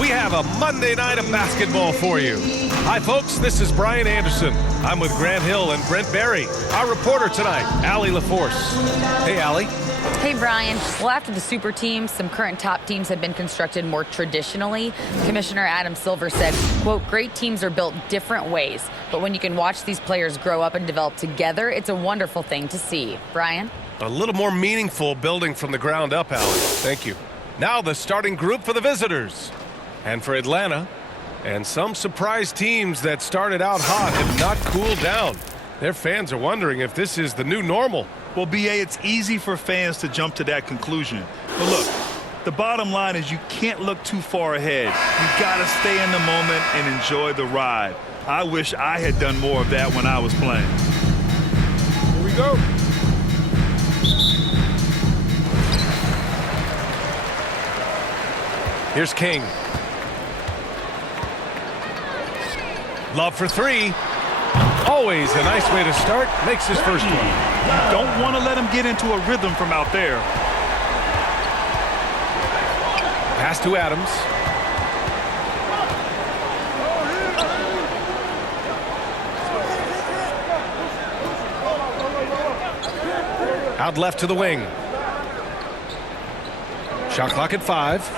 we have a Monday night of basketball for you. Hi, folks. This is Brian Anderson. I'm with Grant Hill and Brent Berry. Our reporter tonight, Allie LaForce. Hey, Allie. Hey, Brian. Well, after the super teams, some current top teams have been constructed more traditionally. Commissioner Adam Silver said, quote, great teams are built different ways, but when you can watch these players grow up and develop together, it's a wonderful thing to see. Brian? A little more meaningful building from the ground up, Allie. Thank you. Now the starting group for the visitors. And for Atlanta, and some surprise teams that started out hot have not cooled down. Their fans are wondering if this is the new normal. Well, B.A., it's easy for fans to jump to that conclusion. But look, the bottom line is you can't look too far ahead. You got to stay in the moment and enjoy the ride. I wish I had done more of that when I was playing. Here we go. Here's King. Love for three. Always a nice way to start. Makes his first one. You don't want to let him get into a rhythm from out there. Pass to Adams. Out left to the wing. Shot clock at 5.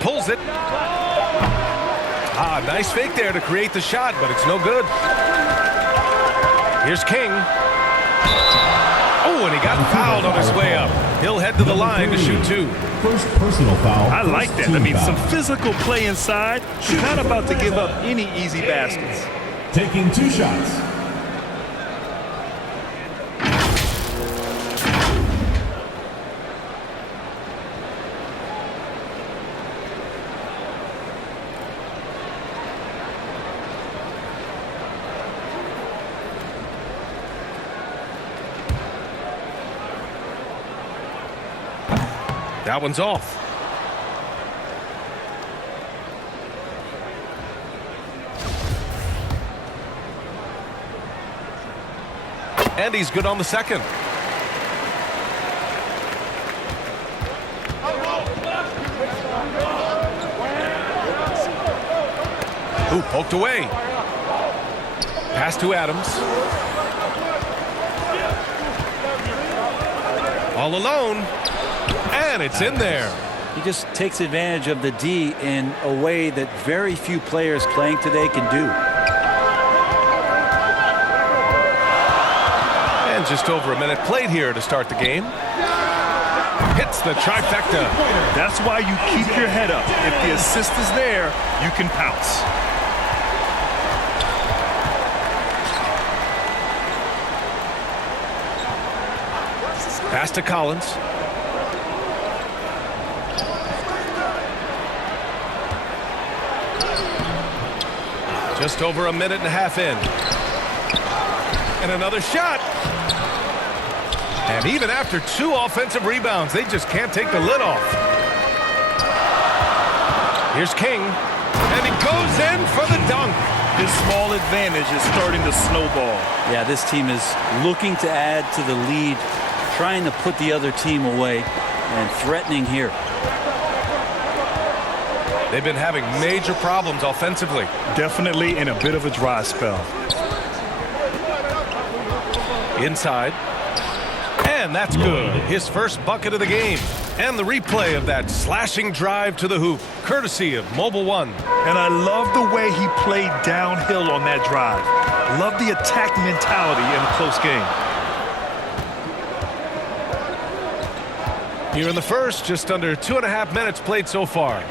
Pulls it. Nice fake there to create the shot, but it's no good. Here's King. Oh, and he got fouled on his way up. He'll head to the line to shoot 2. First personal foul. I like that. I mean, some physical play inside. You're not about to give up any easy baskets. Taking 2 shots. That one's off. And he's good on the second. Ooh, poked away. Pass to Adams. All alone. And it's in there. He just takes advantage of the D in a way that very few players playing today can do. And just over a minute played here to start the game. Hits the trifecta. That's why you keep your head up. If the assist is there, you can pounce. Pass to Collins. Just over a minute and a half in. And another shot. And even after 2 offensive rebounds, they just can't take the lid off. Here's King. And he goes in for the dunk. His small advantage is starting to snowball. Yeah, this team is looking to add to the lead, trying to put the other team away, and threatening here. They've been having major problems offensively. Definitely in a bit of a dry spell. Inside. And that's good. His first bucket of the game. And the replay of that slashing drive to the hoop, courtesy of Mobile One. And I love the way he played downhill on that drive. Love the attack mentality in a close game. Here in the first, just under 2.5 minutes played so far.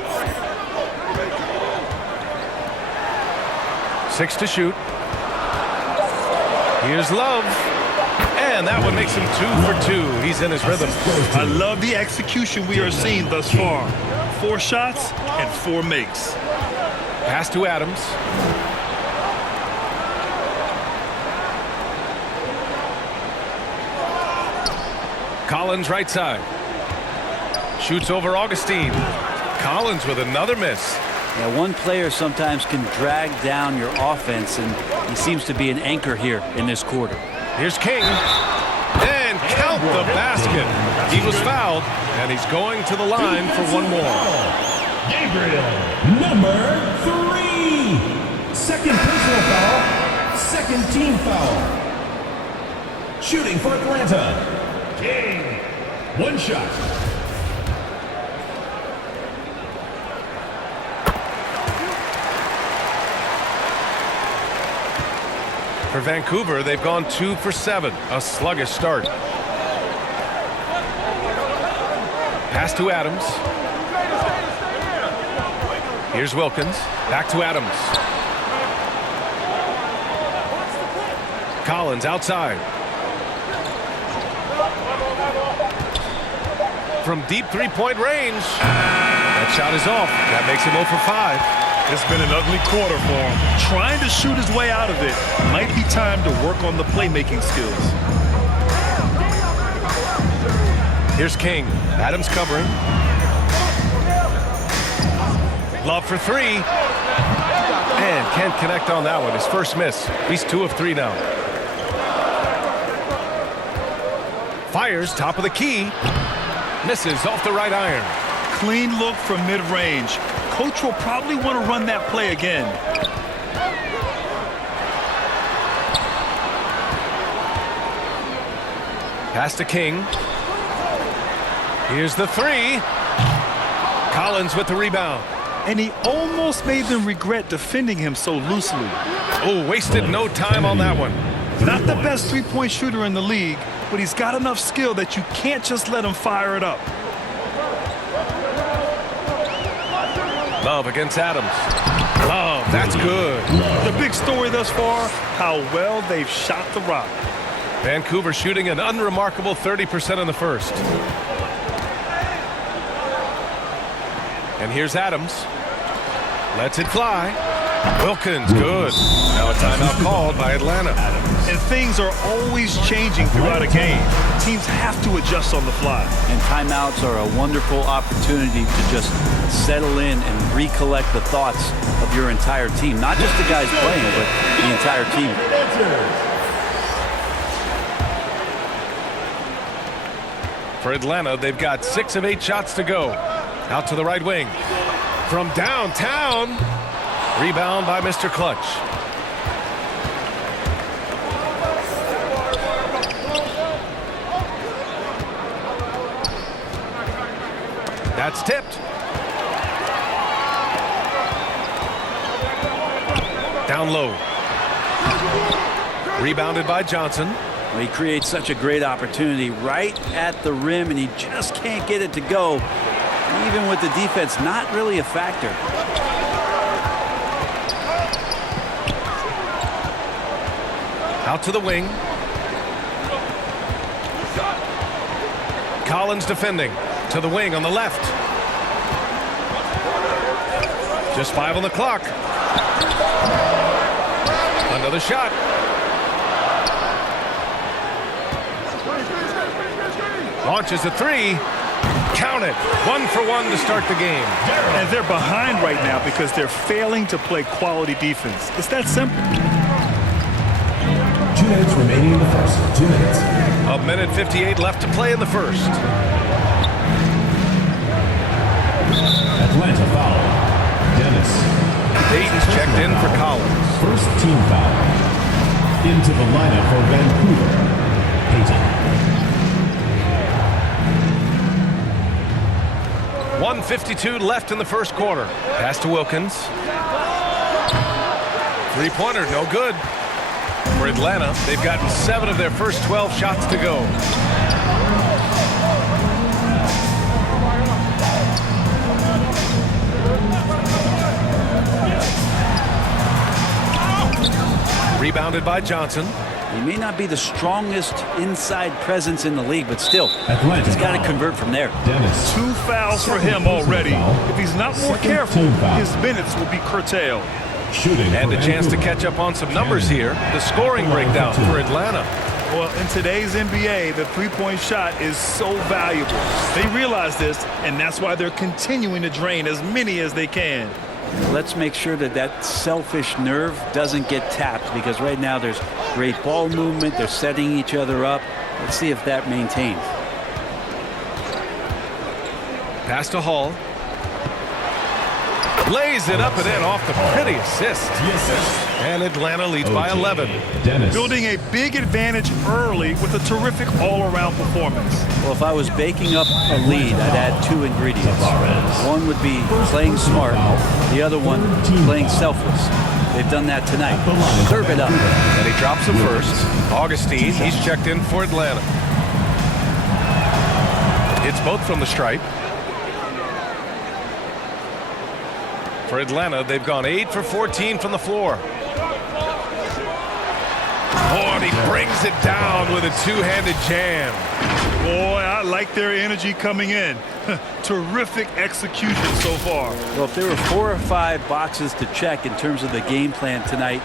6 to shoot. Here's Love. And that one makes him 2 for 2. He's in his rhythm. I love the execution we are seeing thus far. 4 shots and 4 makes. Pass to Adams. Collins right side. Shoots over Augustine. Collins with another miss. Yeah, one player sometimes can drag down your offense, and he seems to be an anchor here in this quarter. Here's King. And count the basket. He was fouled, and he's going to the line for one more. Gabriel, number 3. Second personal foul, second team foul. Shooting for Atlanta, King. 1 shot. For Vancouver, they've gone 2 for 7. A sluggish start. Pass to Adams. Here's Wilkins. Back to Adams. Collins outside. From deep three-point range. That shot is off. That makes him 0 for 5. It's been an ugly quarter for him. Trying to shoot his way out of it. Might be time to work on the playmaking skills. Here's King. Adams covering. Love for 3. And can't connect on that one. His first miss. He's 2 of 3 now. Fires top of the key. Misses off the right iron. Clean look from mid-range. Coach will probably want to run that play again. Pass to King. Here's the 3. Collins with the rebound. And he almost made them regret defending him so loosely. Oh, wasted no time on that one. Not the best three-point shooter in the league, but he's got enough skill that you can't just let him fire it up. Love against Adams. Love, that's good. The big story thus far, how well they've shot the rock. Vancouver shooting an unremarkable 30% in the first. And here's Adams. Lets it fly. Wilkins, good. Now a timeout called by Atlanta. And things are always changing throughout a game. Teams have to adjust on the fly. And timeouts are a wonderful opportunity to just settle in and recollect the thoughts of your entire team. Not just the guys playing, but the entire team. For Atlanta, they've got 6 of 8 shots to go. Out to the right wing. From downtown. Rebound by Mr. Clutch. That's tipped. Down low. Rebounded by Johnson. Well, he creates such a great opportunity right at the rim, and he just can't get it to go. Even with the defense not really a factor. Out to the wing. Collins defending. To the wing on the left. Just 5 on the clock. Another shot. Launches a 3. Count it. 1 for 1 to start the game. And they're behind right now because they're failing to play quality defense. It's that simple. 2 minutes remaining in the first. 2 minutes. A minute 58 left to play in the first. Atlanta foul. Dennis. Dayton's checked in for Collins. First team foul. Into the lineup for Vancouver. Payton. 1:52 left in the first quarter. Pass to Wilkins. Three-pointer, no good. For Atlanta, they've gotten 7 of their first 12 shots to go. Rebounded by Johnson. He may not be the strongest inside presence in the league, but still, Atlanta he's got to foul. convert from there. Dennis. 2 fouls for Second him personal already. foul. If he's not more Second careful, team foul. his minutes will be curtailed. Shooting And for a chance to Vancouver. catch up on some numbers here. The scoring breakdown for Atlanta. Well, in today's NBA, the three-point shot is so valuable. They realize this, and that's why they're continuing to drain as many as they can. Let's make sure that that selfish nerve doesn't get tapped, because right now there's great ball movement. They're setting each other up. Let's see if that maintains. Pass to Hall. Lays it up and in off the pretty assist. And Atlanta leads by 11. Building a big advantage early with a terrific all-around performance. Well, if I was baking up a lead, I'd add 2 ingredients. One would be playing smart. The other one, playing selfless. They've done that tonight. Serve it up. And he drops him first. Augustine, he's checked in for Atlanta. It's both from the stripe. For Atlanta, they've gone 8 for 14 from the floor. Oh, and he brings it down with a two-handed jam. Boy, I like their energy coming in. Terrific execution so far. Well, if there were 4 or 5 boxes to check in terms of the game plan tonight,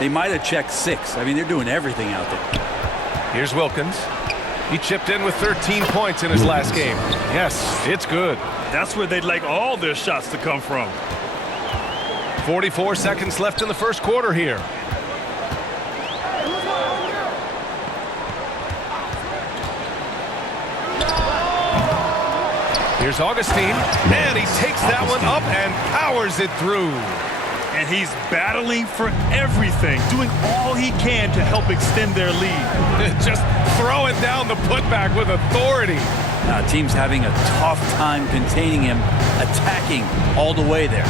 they might have checked 6. I mean, they're doing everything out there. Here's Wilkins. He chipped in with 13 points in his last game. Yes, it's good. That's where they'd like all their shots to come from. 44 seconds left in the first quarter here. Here's Augustine, and he takes that one up and powers it through. And he's battling for everything, doing all he can to help extend their lead. Just throwing down the putback with authority. Team's having a tough time containing him, attacking all the way there.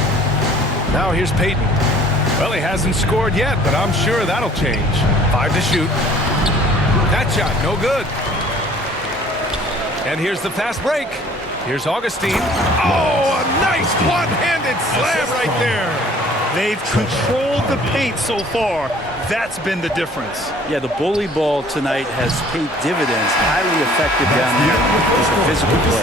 Now here's Payton. Well, he hasn't scored yet, but I'm sure that'll change. 5 to shoot. That shot, no good. And here's the fast break. Here's Augustine. Oh, a nice one-handed slam right there. They've controlled the paint so far. That's been the difference. Yeah, the bully ball tonight has paid dividends. Highly effective down there with the physical play.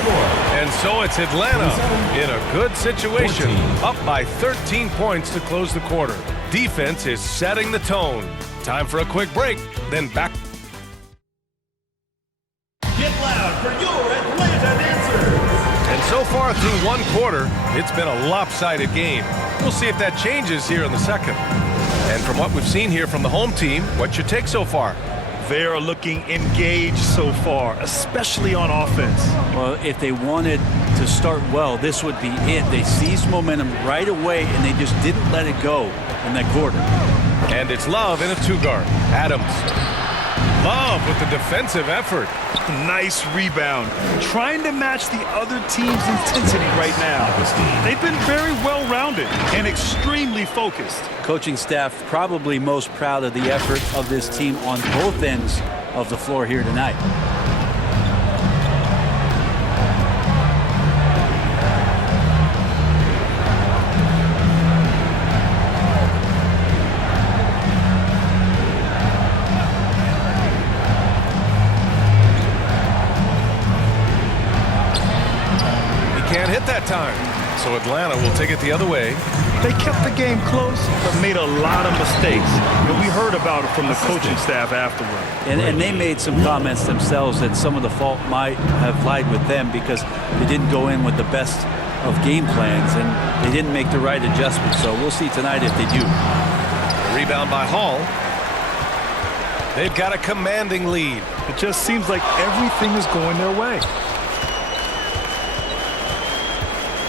And so it's Atlanta in a good situation, up by 13 points to close the quarter. Defense is setting the tone. Time for a quick break, then back. Get loud for your Atlanta dancers. And so far through one quarter, it's been a lopsided game. We'll see if that changes here in the second. And from what we've seen here from the home team, what's your take so far? They are looking engaged so far, especially on offense. Well, if they wanted to start well, this would be it. They seized momentum right away, and they just didn't let it go in that quarter. And it's Love in a two-guard. Adams. Love with the defensive effort. Nice rebound. Trying to match the other team's intensity right now. They've been very well-rounded and extremely focused. Coaching staff probably most proud of the effort of this team on both ends of the floor here tonight. Can't hit that time. So Atlanta will take it the other way. They kept the game close, but made a lot of mistakes. And we heard about it from the coaching staff afterward. And they made some comments themselves that some of the fault might have lied with them because they didn't go in with the best of game plans and they didn't make the right adjustments. So we'll see tonight if they do. A rebound by Hall. They've got a commanding lead. It just seems like everything is going their way.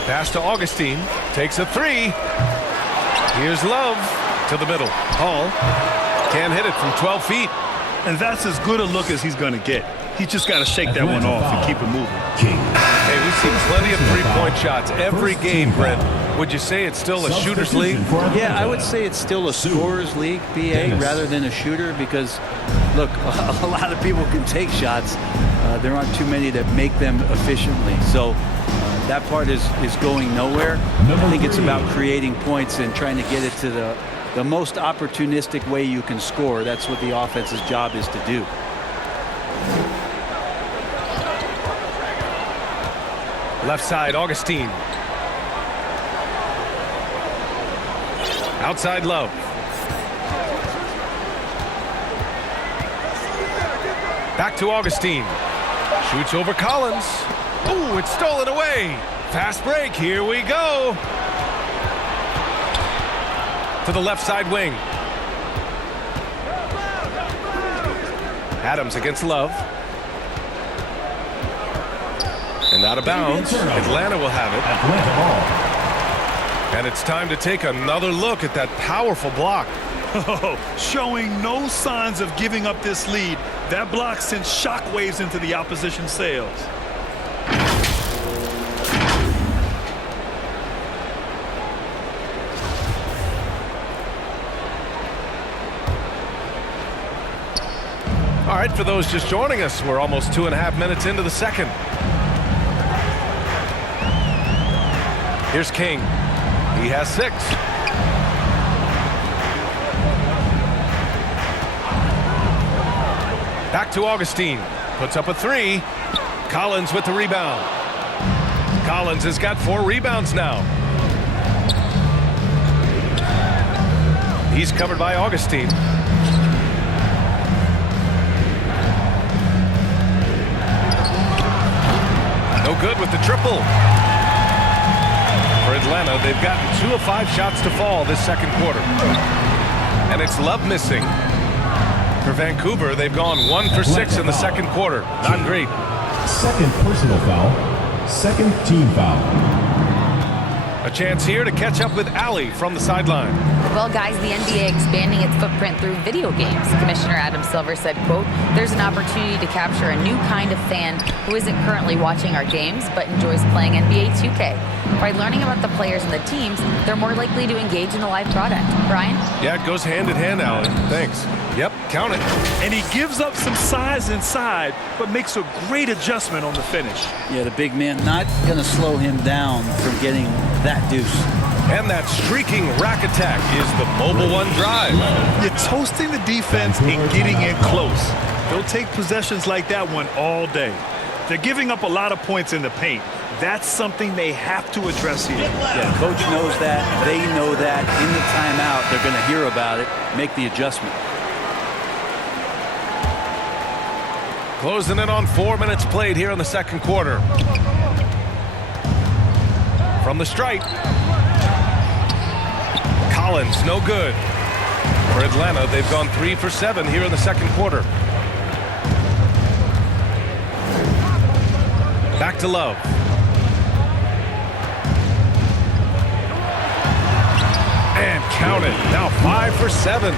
Pass to Augustine. Takes a three. Here's Love to the middle. Hall can't hit it from 12 feet. And that's as good a look as he's going to get. He's just got to shake that one off and keep it moving. Hey, we've seen plenty of three-point shots every game, Brent. Would you say it's still a shooter's league? Yeah, I would say it's still a scorer's league, BA, rather than a shooter because, look, a lot of people can take shots. There aren't too many that make them efficiently. So that part is going nowhere. I think it's about creating points and trying to get it to the most opportunistic way you can score. That's what the offense's job is to do. Left side, Augustine. Outside Love. Back to Augustine. Shoots over Collins. Ooh, it's stolen away. Fast break, here we go. To the left side wing. Adams against Love. And out of bounds. Atlanta will have it. Atlanta ball. And it's time to take another look at that powerful block. Oh, showing no signs of giving up this lead. That block sent shockwaves into the opposition sails. All right, for those just joining us, we're almost 2.5 minutes into the second. Here's King. He has 6. Back to Augustine. Puts up a 3. Collins with the rebound. Collins has got 4 rebounds now. He's covered by Augustine. No good with the triple. For Atlanta, they've gotten 2 of 5 shots to fall this second quarter. And it's Love missing. For Vancouver, they've gone 1 for 6 in the second quarter. Not great. Second personal foul. Second team foul. A chance here to catch up with Allie from the sideline. Well, guys, the NBA expanding its footprint through video games. Commissioner Adam Silver said, quote, there's an opportunity to capture a new kind of fan who isn't currently watching our games but enjoys playing NBA 2K. By learning about the players and the teams, they're more likely to engage in the live product. Brian? Yeah, it goes hand in hand, Allie. Thanks. Yep, count it. And he gives up some size inside, but makes a great adjustment on the finish. Yeah, the big man not going to slow him down from getting that deuce. And that streaking rack attack is the Mobile One drive. You're toasting the defense and getting in close. They'll take possessions like that one all day. They're giving up a lot of points in the paint. That's something they have to address here. Yeah, coach knows that. They know that. In the timeout, they're going to hear about it, make the adjustment. Closing in on 4 minutes played here in the second quarter. From the stripe. Collins, no good. For Atlanta, they've gone 3 for 7 here in the second quarter. Back to Love. And count it. Now 5 for 7.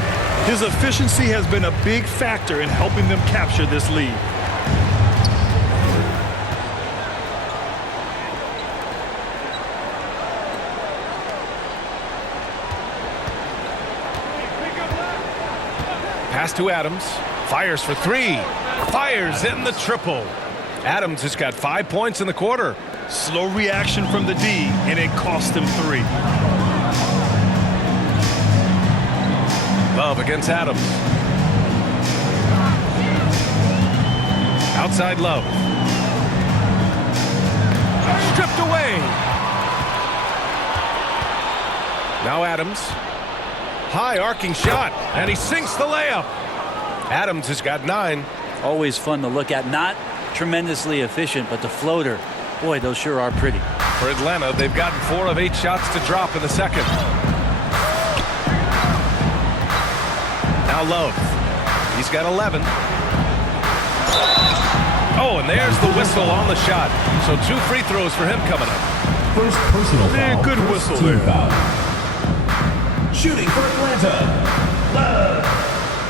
His efficiency has been a big factor in helping them capture this lead. Pass to Adams. Fires for 3. Fires in the triple. Adams has got 5 points in the quarter. Slow reaction from the D, and it cost him 3. Love against Adams. Outside Love. Stripped away. Now Adams. High arcing shot, and he sinks the layup. Adams has got 9. Always fun to look at. Not tremendously efficient, but the floater, boy, those sure are pretty. For Atlanta, they've gotten 4 of 8 shots to drop in the second. Now Love. He's got 11. Oh, and there's the whistle on the shot. So 2 free throws for him coming up. First personal foul. Man, good First whistle team there. foul. Shooting for Atlanta. Love.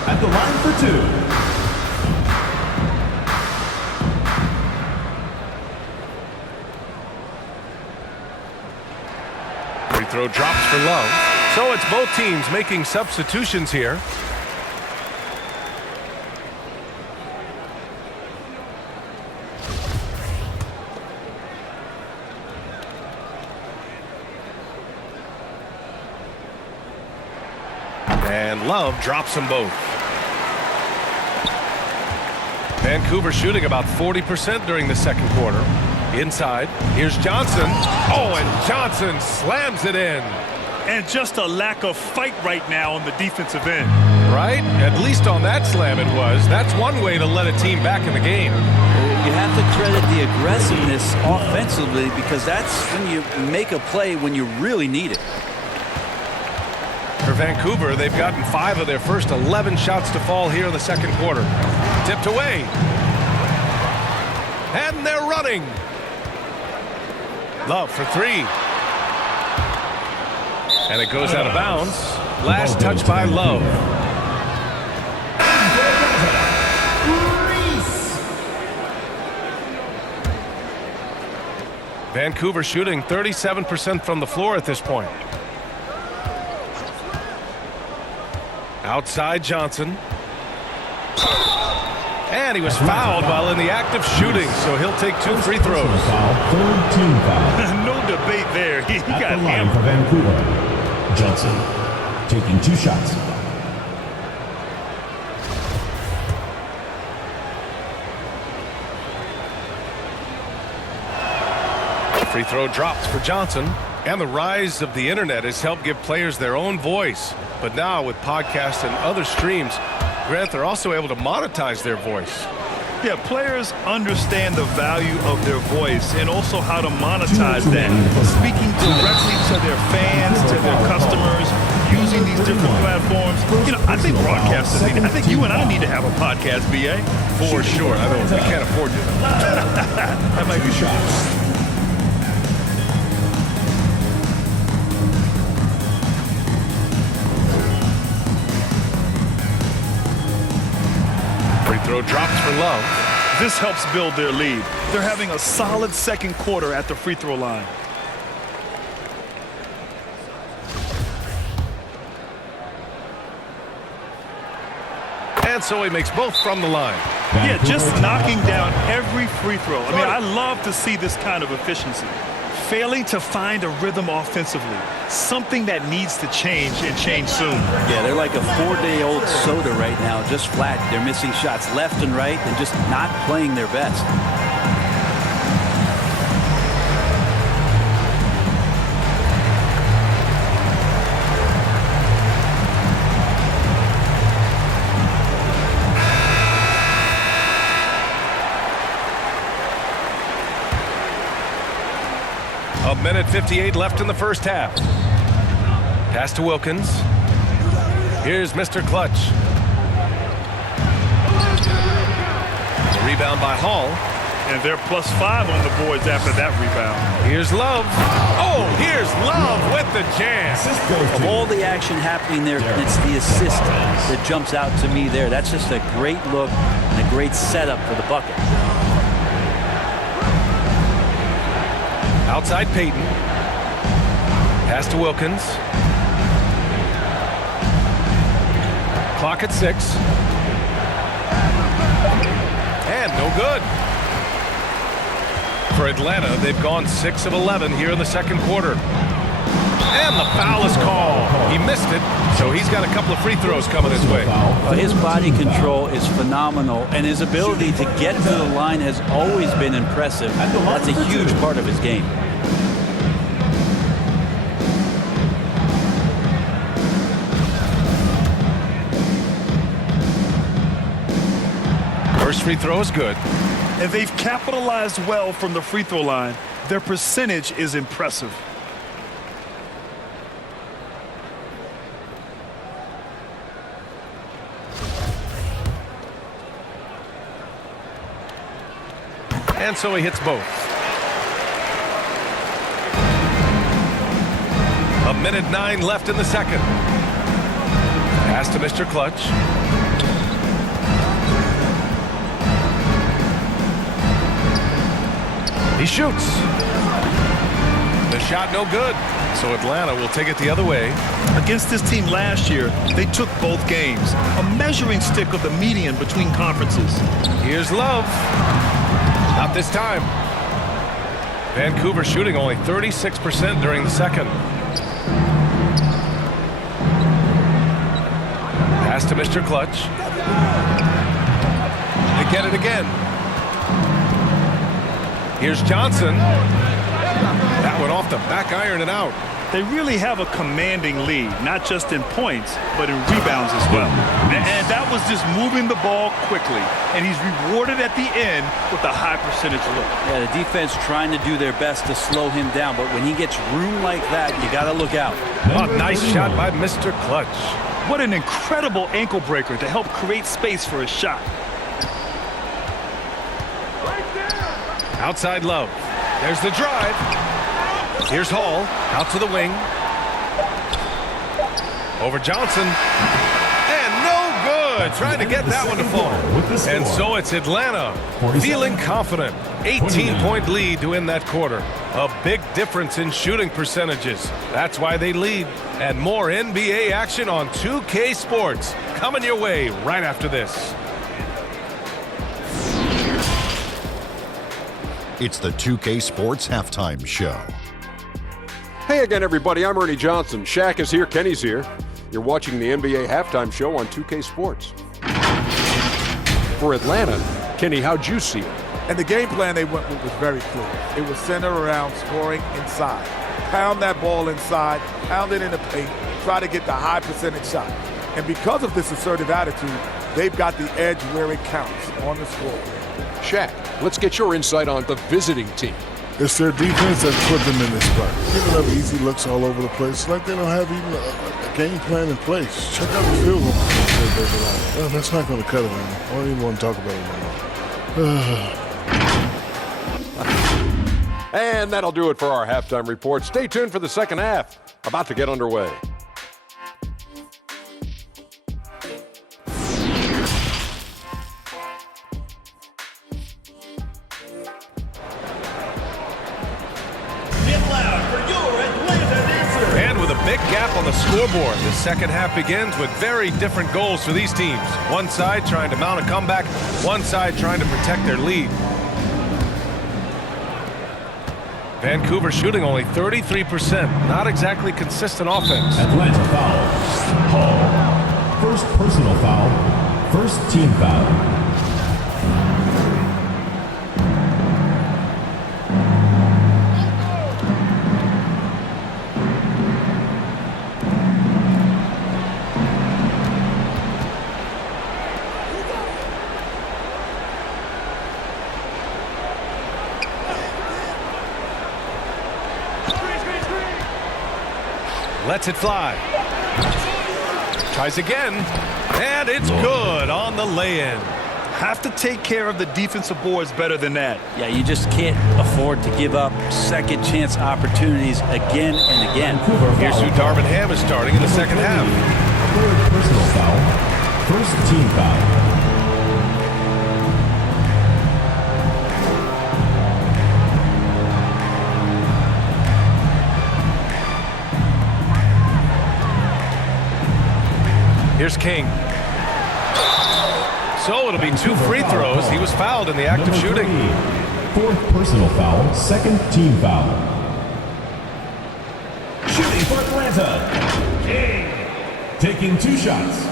At the line for 2. Free throw drops for Love. So it's both teams making substitutions here. And Love drops them both. Vancouver shooting about 40% during the second quarter. Inside, here's Johnson. Oh, and Johnson slams it in. And just a lack of fight right now on the defensive end. Right? At least on that slam it was. That's one way to let a team back in the game. You have to credit the aggressiveness offensively, because that's when you make a play when you really need it. For Vancouver, they've gotten 5 of their first 11 shots to fall here in the second quarter. Tipped away. And they're running. Love for 3. And it goes out of bounds. Last touch by Love. Vancouver shooting 37% from the floor at this point. Outside Johnson. And he was fouled while in the act of shooting, so he'll take 2 free throws. Third team foul. No debate there. He At got the line hammered. for Vancouver. Johnson taking 2 shots. Free throw drops for Johnson. And the rise of the internet has helped give players their own voice. But now with podcasts and other streams, Grant, they're also able to monetize their voice. Yeah, players understand the value of their voice and also how to monetize that. Speaking directly to their fans, to their customers, using these different platforms. You know, I think broadcasters need it. I think you and I need to have a podcast, BA. For sure. I don't. We can't afford you. That might be shots. Free throw drops for Love. This helps build their lead. They're having a solid second quarter at the free throw line. And so he makes both from the line. Yeah, just knocking down every free throw. I mean, I love to see this kind of efficiency. Failing to find a rhythm offensively, something that needs to change and change soon. Yeah, they're like a 4-day-old soda right now, just flat. They're missing shots left and right and just not playing their best. A minute 58 left in the first half. Pass to Wilkins. Here's Mr. Clutch. The rebound by Hall. And they're +5 on the boards after that rebound. Here's Love. Oh, here's Love with the jam. Of all the action happening there, it's the assist that jumps out to me there. That's just a great look and a great setup for the bucket. Outside Payton. Pass to Wilkins. Clock at 6. And no good. For Atlanta, they've gone 6 of 11 here in the second quarter. And the foul is called. He missed it, so he's got a couple of free throws coming his way. His body control is phenomenal, and his ability to get to the line has always been impressive. That's a huge part of his game. First free throw is good. And they've capitalized well from the free throw line. Their percentage is impressive. And so he hits both. A minute 9 left in the second. Pass to Mr. Clutch. He shoots. The shot no good. So Atlanta will take it the other way. Against this team last year, they took both games. A measuring stick of the median between conferences. Here's Love. Not this time. Vancouver shooting only 36% during the second. Pass to Mr. Clutch. They get it again. Here's Johnson. That went off the back iron and out. They really have a commanding lead, not just in points, but in rebounds as well. And that was just moving the ball quickly. And he's rewarded at the end with a high percentage look. Yeah, the defense trying to do their best to slow him down, but when he gets room like that, you got to look out. Oh, nice shot by Mr. Clutch. What an incredible ankle breaker to help create space for a shot. Outside Love. There's the drive. Here's Hall out to the wing. Over Johnson. And no good. Trying to get that one to fall. And so it's Atlanta feeling confident. 18-point lead to end that quarter. A big difference in shooting percentages. That's why they lead. And more NBA action on 2K Sports. Coming your way right after this. It's the 2K Sports Halftime Show. Hey again, everybody. I'm Ernie Johnson. Shaq is here. Kenny's here. You're watching the NBA Halftime Show on 2K Sports. For Atlanta, Kenny, how'd you see it? And the game plan they went with was very clear. It was centered around scoring inside. Pound that ball inside, pound it in the paint, try to get the high percentage shot. And because of this assertive attitude, they've got the edge where it counts on the scoreboard. Shaq, let's get your insight on the visiting team. It's their defense that put them in this spot. Giving up easy looks all over the place, like they don't have even a game plan in place. Check out the field goal. Well, that's not going to cut it anymore. I don't even want to talk about it anymore. And that'll do it for our halftime report. Stay tuned for the second half. About to get underway. And with a big gap on the scoreboard, the second half begins with very different goals for these teams. One side trying to mount a comeback, one side trying to protect their lead. Vancouver shooting only 33%. Not exactly consistent offense. Atlanta foul. Hall. First personal foul. First team foul. Lets it fly. Tries again. And it's good on the lay-in. Have to take care of the defensive boards better than that. Yeah, you just can't afford to give up second chance opportunities again and again. Here's who Darvin Ham is starting in the second half. Third personal foul. First team foul. Here's King. So it'll be 2 free throws. He was fouled in the act of shooting. Fourth personal foul, second team foul. Shooting for Atlanta. King taking 2 shots.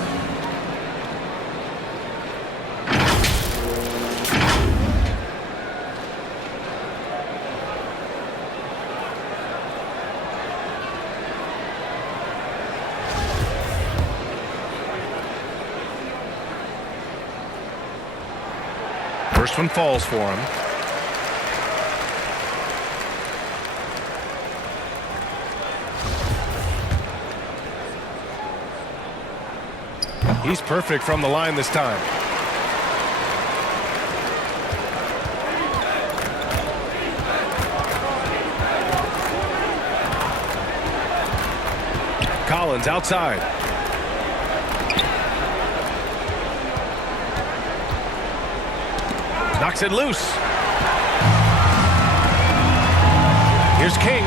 First one falls for him. He's perfect from the line this time. Collins outside. Knocks it loose. Here's King.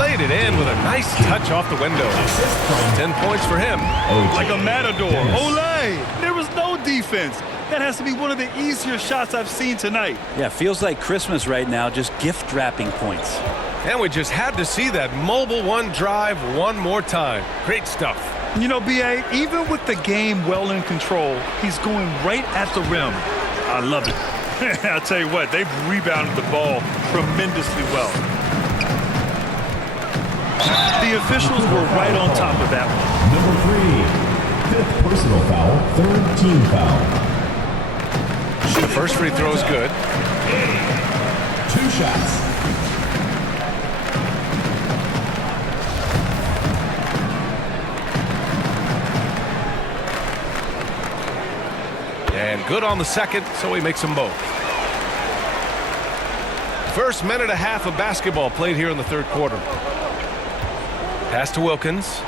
Laid it in with a nice touch off the window. 10 points for him. Like a matador. Olay! There was no defense. That has to be one of the easier shots I've seen tonight. Yeah, feels like Christmas right now, just gift wrapping points. And we just had to see that mobile one drive one more time. Great stuff. You know, B.A., even with the game well in control, he's going right at the rim. I love it. I'll tell you what, they've rebounded the ball tremendously well. The officials were right on top of that one. Number 3, fifth personal foul, third team foul. The first free throw is good. 2 shots. And good on the second, so he makes them both. First minute and a half of basketball played here in the third quarter. Pass to Wilkins.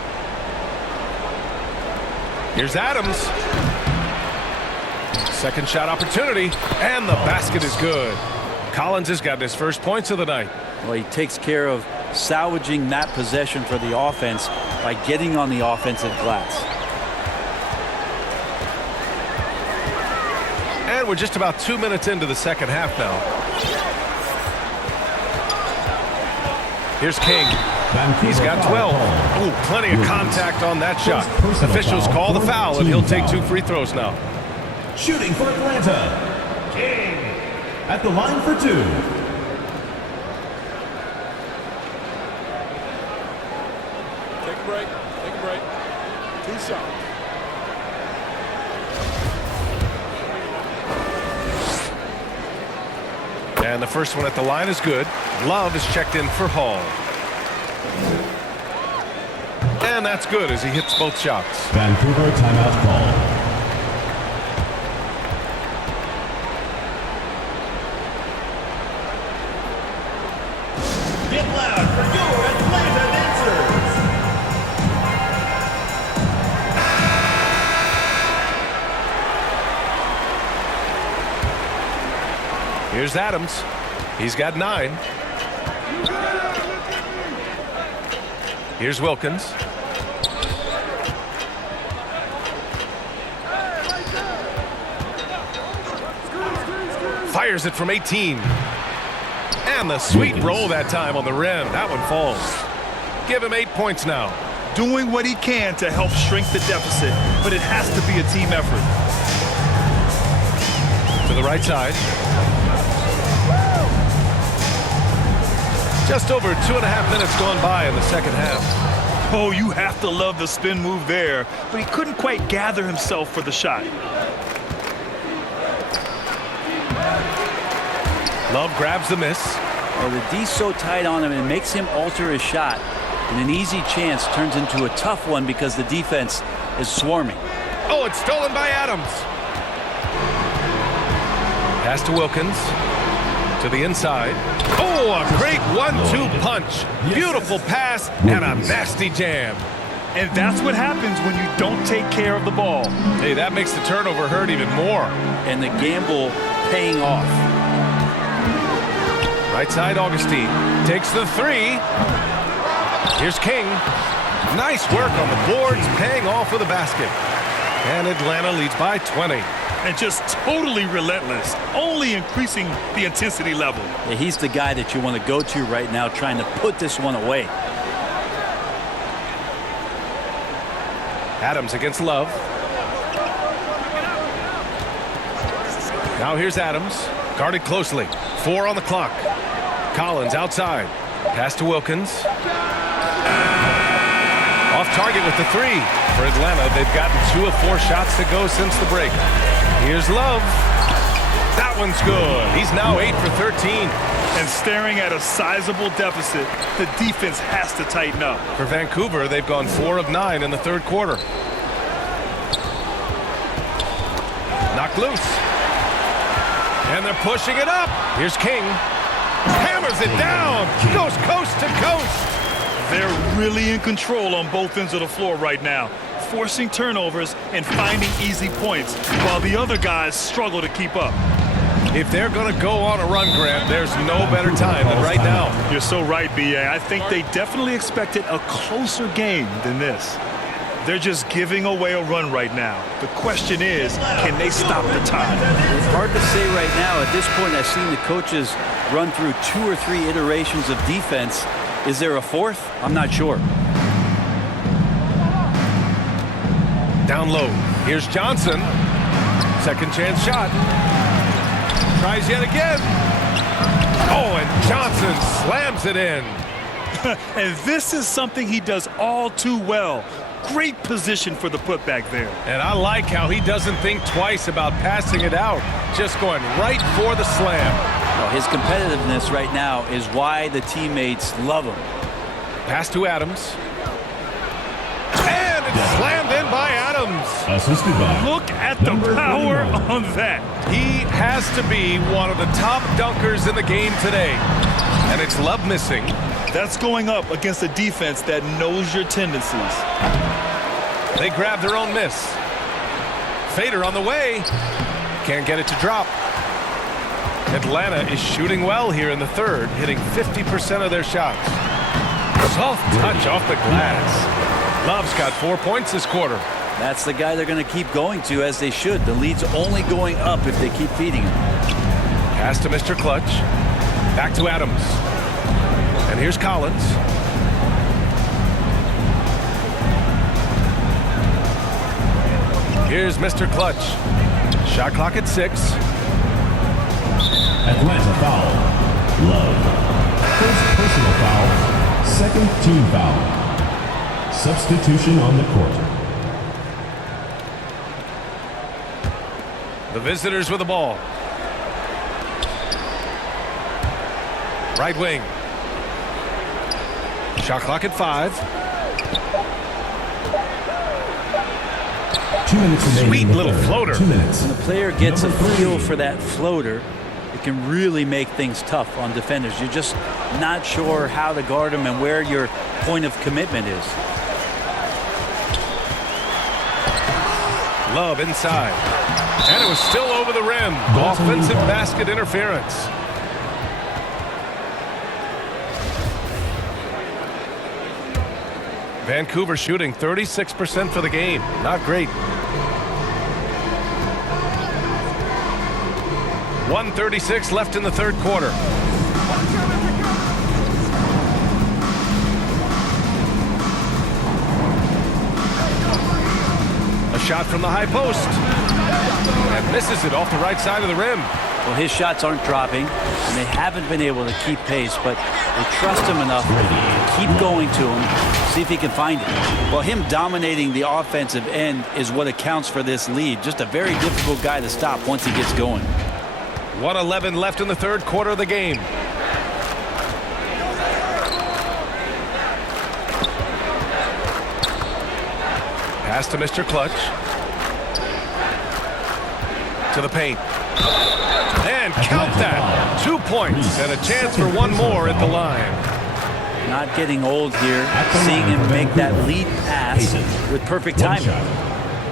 Here's Adams. Second shot opportunity, and the basket is good. Collins has gotten his first points of the night. Well, he takes care of salvaging that possession for the offense by getting on the offensive glass. And we're just about 2 minutes into the second half now. Here's King. He's got 12. Ooh, plenty of contact on that shot. Officials call the foul, and he'll take 2 free throws now. Shooting for Atlanta, King at the line for 2. Take a break. Take a break. 2 shots. And the first one at the line is good. Love is checked in for Hall. And that's good as he hits both shots. Vancouver timeout call. Get loud for your Atlanta dancers. Here's Adams. He's got 9. Here's Wilkins. Fires it from 18. And the sweet roll that time on the rim. That one falls. Give him 8 points now. Doing what he can to help shrink the deficit, but it has to be a team effort. To the right side. Just over 2.5 minutes gone by in the second half. Oh, you have to love the spin move there, but he couldn't quite gather himself for the shot. Love grabs the miss. Well, the D's so tight on him, it makes him alter his shot. And an easy chance turns into a tough one because the defense is swarming. Oh, it's stolen by Adams. Pass to Wilkins. To the inside. Oh, a great 1-2 punch. Beautiful pass and a nasty jam. And that's what happens when you don't take care of the ball. Hey, that makes the turnover hurt even more. And the gamble paying off. Right side, Augustine takes the 3. Here's King. Nice work on the boards, paying off with a basket. And Atlanta leads by 20. And just totally relentless, only increasing the intensity level. Yeah, he's the guy that you want to go to right now, trying to put this one away. Adams against Love. Now here's Adams, guarded closely. 4 on the clock. Collins outside. Pass to Wilkins. Off target with the 3. For Atlanta, they've gotten 2 of 4 shots to go since the break. Here's Love. That one's good. He's now 8 for 13. And staring at a sizable deficit, the defense has to tighten up. For Vancouver, they've gone 4 of 9 in the third quarter. Knocked loose. And they're pushing it up. Here's King. Hammers it down. Goes coast to coast. They're really in control on both ends of the floor right now, forcing turnovers and finding easy points, while the other guys struggle to keep up. If they're going to go on a run, Grant, there's no better time than right now. You're so right, B.A. I think they definitely expected a closer game than this. They're just giving away a run right now. The question is, can they stop the tide? It's hard to say right now. At this point, I've seen the coaches run through 2 or 3 iterations of defense. Is there a 4th? I'm not sure. Down low. Here's Johnson. Second chance shot. Tries yet again. Oh, and Johnson slams it in. And this is something he does all too well. Great position for the putback there. And I like how he doesn't think twice about passing it out. Just going right for the slam. Well, his competitiveness right now is why the teammates love him. Pass to Adams. And it's slammed in by Adams. Assisted by Look at the power on that. He has to be one of the top dunkers in the game today. And it's Love missing. That's going up against a defense that knows your tendencies. They grab their own miss. fader on the way. Can't get it to drop. Atlanta is shooting well here in the third, hitting 50% of their shots. Soft touch off the glass. Love's got 4 points this quarter. That's the guy they're going to keep going to, as they should. The lead's only going up if they keep feeding him. Pass to Mr. Clutch. Back to Adams. And here's Collins. Here's Mr. Clutch. Shot clock at 6. Atlanta foul. Love. First personal foul. Second team foul. Substitution on the court. The visitors with the ball. Right wing. Shot clock at 5. 2 minutes remaining. Sweet little floater. 2 minutes. When the player gets a feel for that floater, it can really make things tough on defenders. You're just not sure how to guard them and where your point of commitment is. Love inside. And it was still over the rim. Offensive basket interference. Vancouver shooting 36% for the game. Not great. 1:36 left in the third quarter. A shot from the high post. And misses it off the right side of the rim. Well, his shots aren't dropping, and they haven't been able to keep pace, but they trust him enough to keep going to him, see if he can find it. Well, him dominating the offensive end is what accounts for this lead. Just a very difficult guy to stop once he gets going. 1:11 left in the third quarter of the game. Pass to Mr. Clutch. To the paint. And count that. 2 points and a chance for one more at the line. Not getting old here. Seeing him make that lead pass with perfect timing.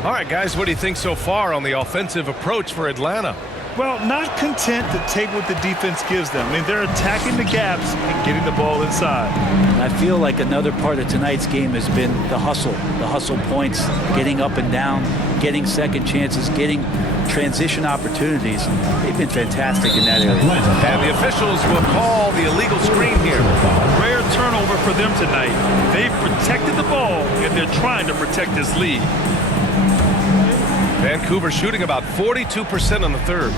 All right, guys, what do you think so far on the offensive approach for Atlanta? Well, not content to take what the defense gives them. I mean, they're attacking the gaps and getting the ball inside. I feel like another part of tonight's game has been the hustle points, getting up and down, getting second chances, getting transition opportunities. They've been fantastic in that area. And the officials will call the illegal screen here. Rare turnover for them tonight. They've protected the ball, and they're trying to protect this lead. Vancouver shooting about 42% on the third.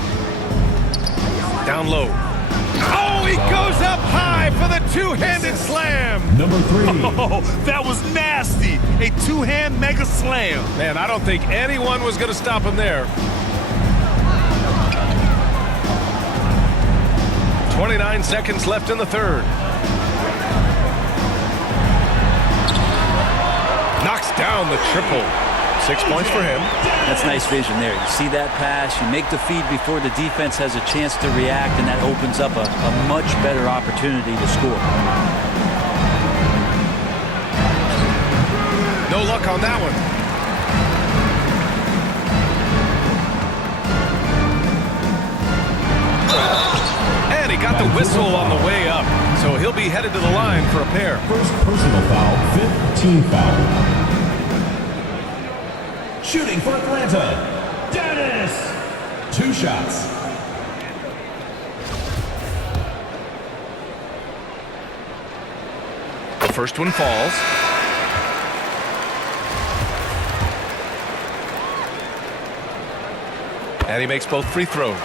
Down low. Oh, he goes up high for the two-handed slam. Number 3. Oh, that was nasty. A two-hand mega slam. Man, I don't think anyone was going to stop him there. 29 seconds left in the third. Knocks down the triple. 6 points for him. That's nice vision there. You see that pass, you make the feed before the defense has a chance to react, and that opens up a much better opportunity to score. No luck on that one. And he got the whistle on the way up, so he'll be headed to the line for a pair. First personal foul, 5th team foul. Shooting for Atlanta, Dennis. 2 shots. The first one falls. And he makes both free throws.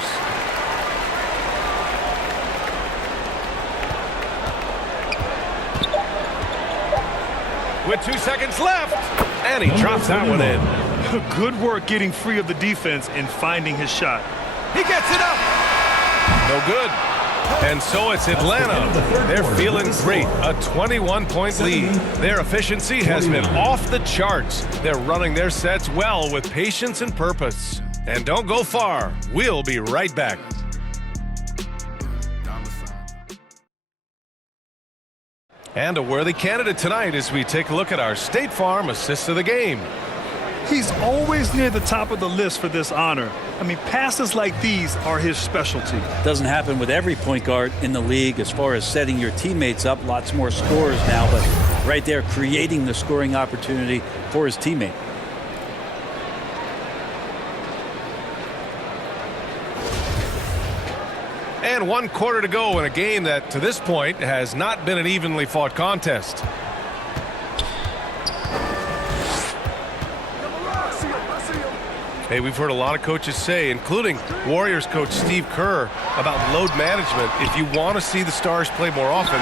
With 2 seconds left. And he drops that one in. Good work getting free of the defense and finding his shot. He gets it up. No good. And so it's Atlanta. They're feeling great. A 21-point lead. Their efficiency has been off the charts. They're running their sets well with patience and purpose. And don't go far. We'll be right back. And a worthy candidate tonight as we take a look at our State Farm Assist of the Game. He's always near the top of the list for this honor. I mean, passes like these are his specialty. Doesn't happen with every point guard in the league as far as setting your teammates up. Lots more scorers now, but right there creating the scoring opportunity for his teammate. And 1 quarter to go in a game that, to this point, has not been an evenly fought contest. Hey, we've heard a lot of coaches say, including Warriors coach Steve Kerr, about load management. If you want to see the Stars play more often,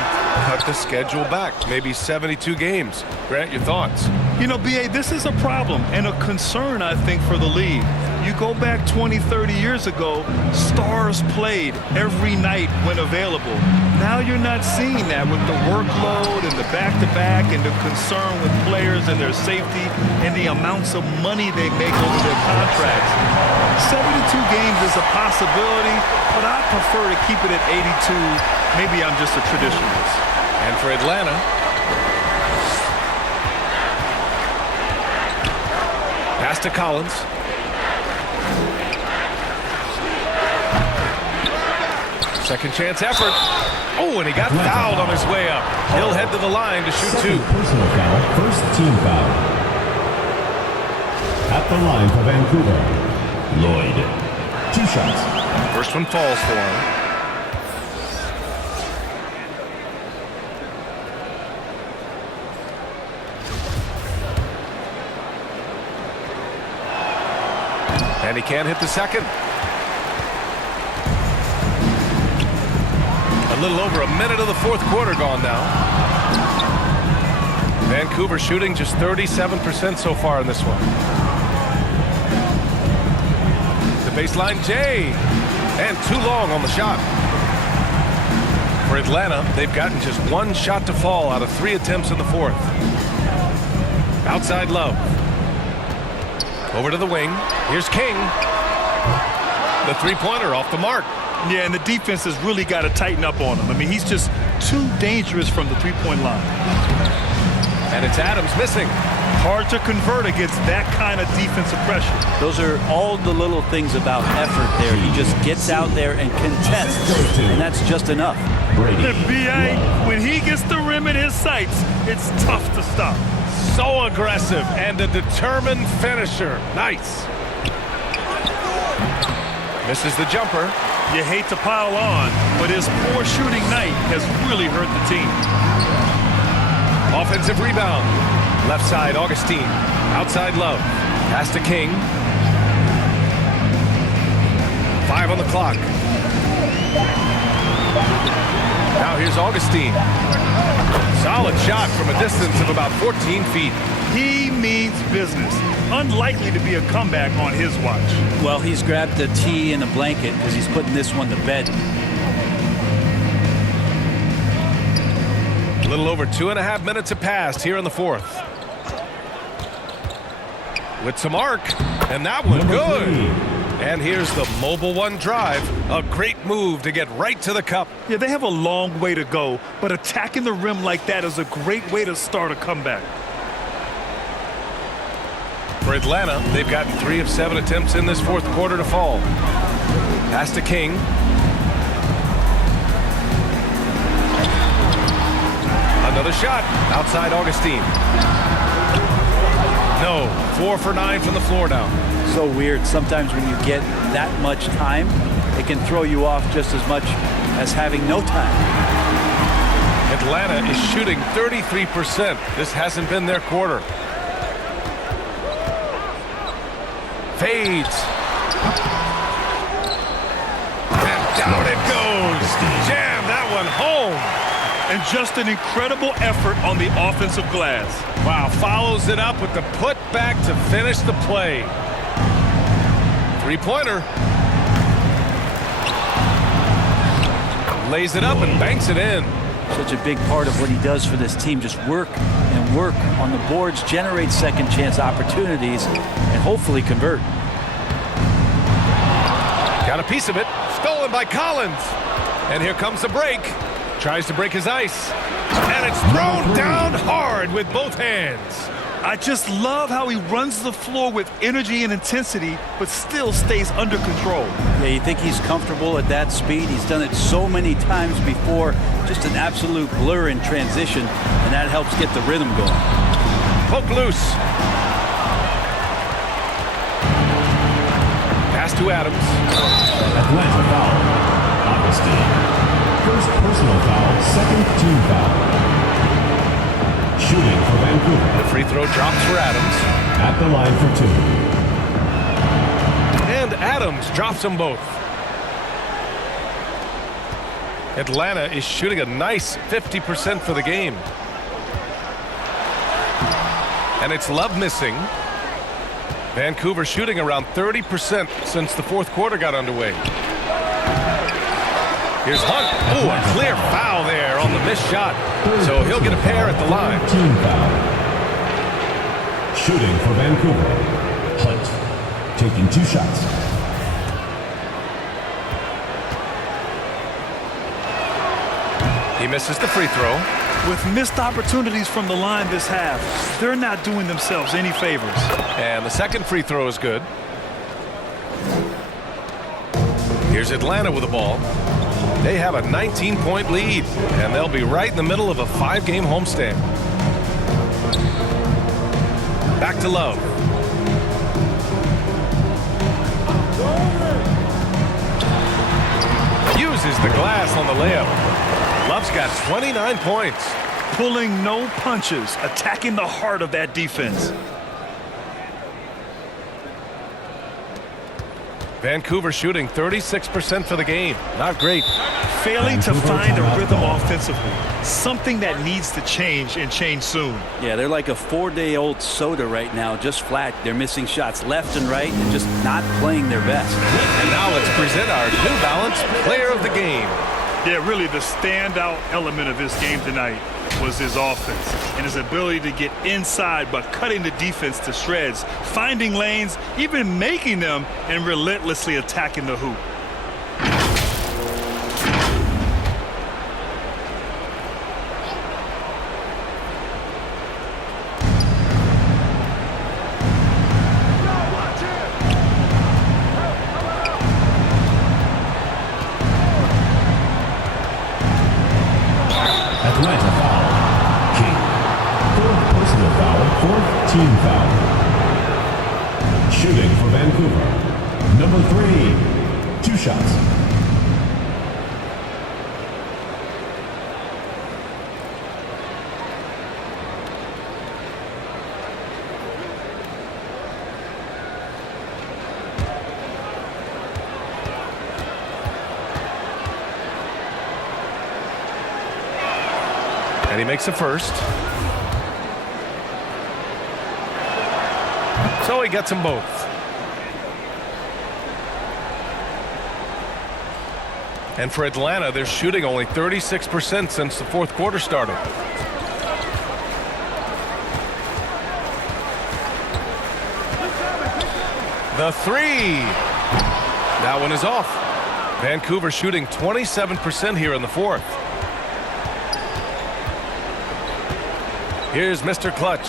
cut the schedule back, maybe 72 games. Grant, your thoughts? You know, B.A., this is a problem and a concern, I think, for the league. You go back 20, 30 years ago, Stars played every night when available. Now you're not seeing that with the workload and the back-to-back and the concern with players and their safety and the amounts of money they make over their contracts. 72 games is a possibility, but I prefer to keep it at 82. Maybe I'm just a traditionalist. And for Atlanta, pass to Collins. Second chance effort. Oh, and he got fouled on his way up. He'll head to the line to shoot two. Personal foul, first team foul. At the line for Vancouver, Lloyd. 2 shots. First one falls for him. And he can't hit the second. A little over a minute of the 4th quarter gone now. Vancouver shooting just 37% so far in this one. The baseline J. And too long on the shot. For Atlanta, they've gotten just 1 shot to fall out of 3 attempts in the 4th. Outside Love. Over to the wing. Here's King. The three-pointer off the mark. Yeah, and the defense has really got to tighten up on him. I mean, he's just too dangerous from the three-point line. And it's Adams missing. Hard to convert against that kind of defensive pressure. Those are all the little things about effort there. He just gets out there and contests, and that's just enough. The B.A., when he gets the rim in his sights, it's tough to stop. So aggressive and a determined finisher. Nice. Misses the jumper. You hate to pile on, but his poor shooting night has really hurt the team. Offensive rebound. Left side, Augustine. Outside Love. Pass to King. 5 on the clock. Now here's Augustine. Solid shot from a distance of about 14 feet. He means business. Unlikely to be a comeback on his watch. Well, he's grabbed a tee and a blanket because he's putting this one to bed. A little over 2.5 minutes have passed here in the 4th. With some arc, and that one good. And here's the mobile one drive. A great move to get right to the cup. Yeah, they have a long way to go, but attacking the rim like that is a great way to start a comeback. For Atlanta, they've gotten 3 of 7 attempts in this 4th quarter to fall. Pass to King. Another shot outside Augustine. No, 4 for 9 from the floor now. So weird. Sometimes when you get that much time, it can throw you off just as much as having no time. Atlanta is shooting 33%. This hasn't been their quarter. Fades. And down it goes. Jam that one home. And just an incredible effort on the offensive glass. Wow, follows it up with the putback to finish the play. Three-pointer. Lays it up and banks it in. Such a big part of what he does for this team. Just work and work on the boards, generate second chance opportunities, and hopefully convert. Got a piece of it. Stolen by Collins. And here comes the break. Tries to break his ice. And it's thrown down hard with both hands. I just love how he runs the floor with energy and intensity, but still stays under control. Yeah, you think he's comfortable at that speed? He's done it so many times before. Just an absolute blur in transition, and that helps get the rhythm going. Poke loose. Pass to Adams. Atlanta foul. Augustine. First personal foul, second team foul. Shooting for Vancouver. The free throw drops for Adams. At the line for 2. And Adams drops them both. Atlanta is shooting a nice 50% for the game. And it's Love missing. Vancouver shooting around 30% since the fourth quarter got underway. Here's Hunt. Oh, a clear foul there on the missed shot. So he'll get a pair at the line. Team foul. Shooting for Vancouver. Hunt. Taking 2 shots. He misses the free throw. With missed opportunities from the line this half, they're not doing themselves any favors. And the second free throw is good. Here's Atlanta with the ball. They have a 19-point lead, and they'll be right in the middle of a 5-game homestand. Back to Love. Uses the glass on the layup. Love's got 29 points. Pulling no punches, attacking the heart of that defense. Vancouver shooting 36% for the game. Not great. Failing to find a rhythm offensively. Something that needs to change and change soon. Yeah, they're like a 4-day-old soda right now, just flat. They're missing shots left and right and just not playing their best. And now let's present our New Balance Player of the Game. Yeah, really the standout element of this game tonight was his offense and his ability to get inside but cutting the defense to shreds, finding lanes, even making them, and relentlessly attacking the hoop. Atlanta foul. King. 4th personal foul, 4th team foul. Shooting for Vancouver. Number 3. 2 shots. And he makes a first. So he gets them both. And for Atlanta, they're shooting only 36% since the fourth quarter started. The three. That one is off. Vancouver shooting 27% here in the fourth. Here's Mr. Clutch.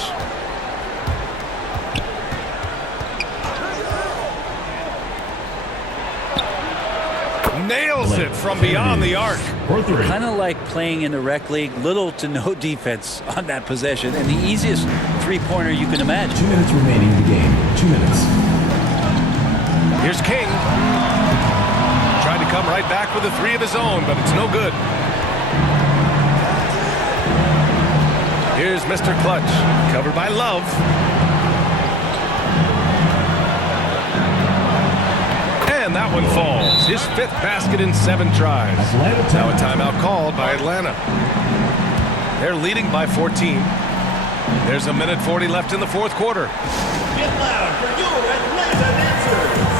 Nails it from beyond the arc. Kind of like playing in the rec league, little to no defense on that possession, and the easiest three-pointer you can imagine. 2 minutes remaining in the game. 2 minutes. Here's King. Tried to come right back with a three of his own, but it's no good. Here's Mr. Clutch, covered by Love. And that one falls. His 5th basket in 7 tries. Now a timeout called by Atlanta. They're leading by 14. There's a minute 40 left in the fourth quarter. Get loud for your Atlanta dancers.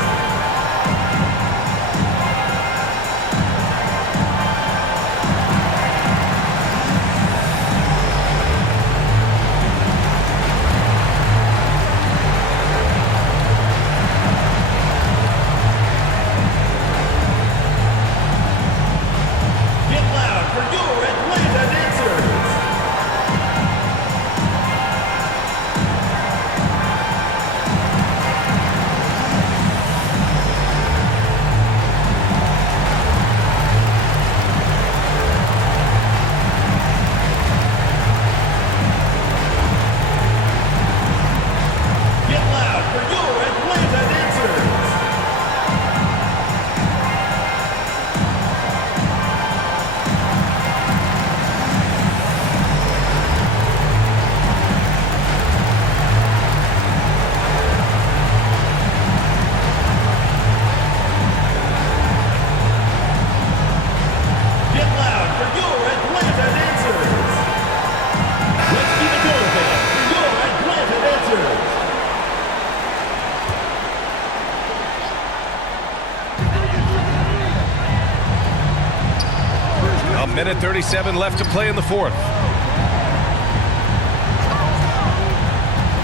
Minute 37 left to play in the fourth.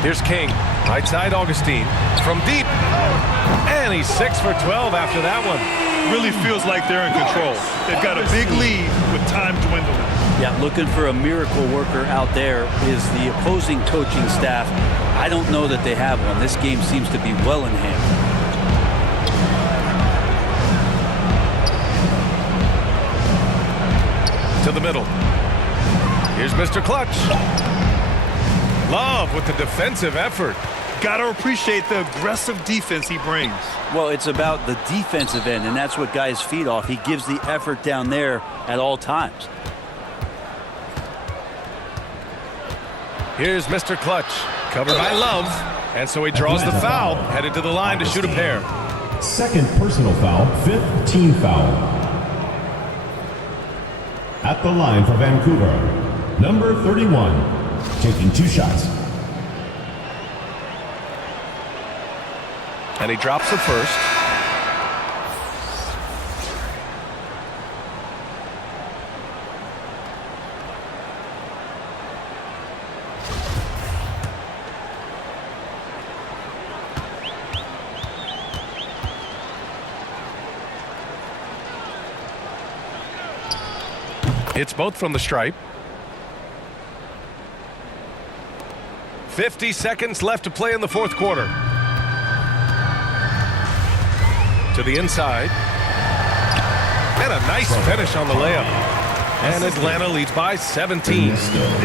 Here's King. Right side, Augustine. From deep. And he's 6 for 12 after that one. Really feels like they're in control. They've got a big lead with time dwindling. Yeah, looking for a miracle worker out there is the opposing coaching staff. I don't know that they have one. This game seems to be well in hand. To the middle. Here's Mr. Clutch. Love with the defensive effort. Got to appreciate the aggressive defense he brings. Well, it's about the defensive end, and that's what guys feed off. He gives the effort down there at all times. Here's Mr. Clutch. Covered by Love. And so he draws the foul. Headed to the line to shoot a pair. Second personal foul, 5th team foul. At the line for Vancouver, number 31, taking 2 shots. And he drops the first. It's both from the stripe. 50 seconds left to play in the fourth quarter. To the inside. And a nice finish on the layup. And Atlanta leads by 17.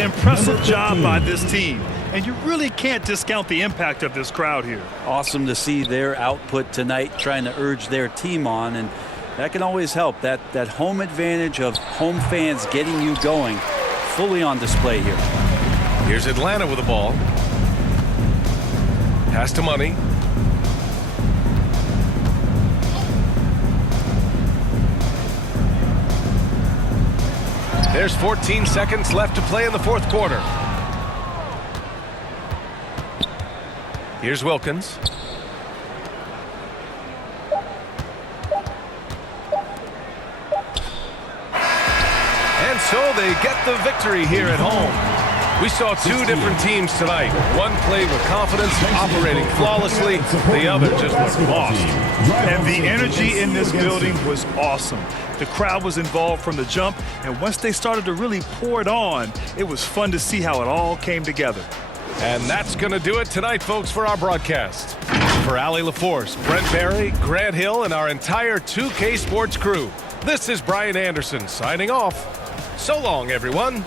Impressive job by this team. And you really can't discount the impact of this crowd here. Awesome to see their output tonight, trying to urge their team on, and that can always help. That home advantage of home fans getting you going, fully on display here. Here's Atlanta with the ball. Pass to Money. There's 14 seconds left to play in the fourth quarter. Here's Wilkins. And so they get the victory here at home. We saw 2 different teams tonight. One played with confidence, operating flawlessly. The other just looked lost. And the energy in this building was awesome. The crowd was involved from the jump, and once they started to really pour it on, it was fun to see how it all came together. And that's going to do it tonight, folks, for our broadcast. For Allie LaForce, Brent Barry, Grant Hill, and our entire 2K Sports crew, this is Brian Anderson signing off. So long, everyone.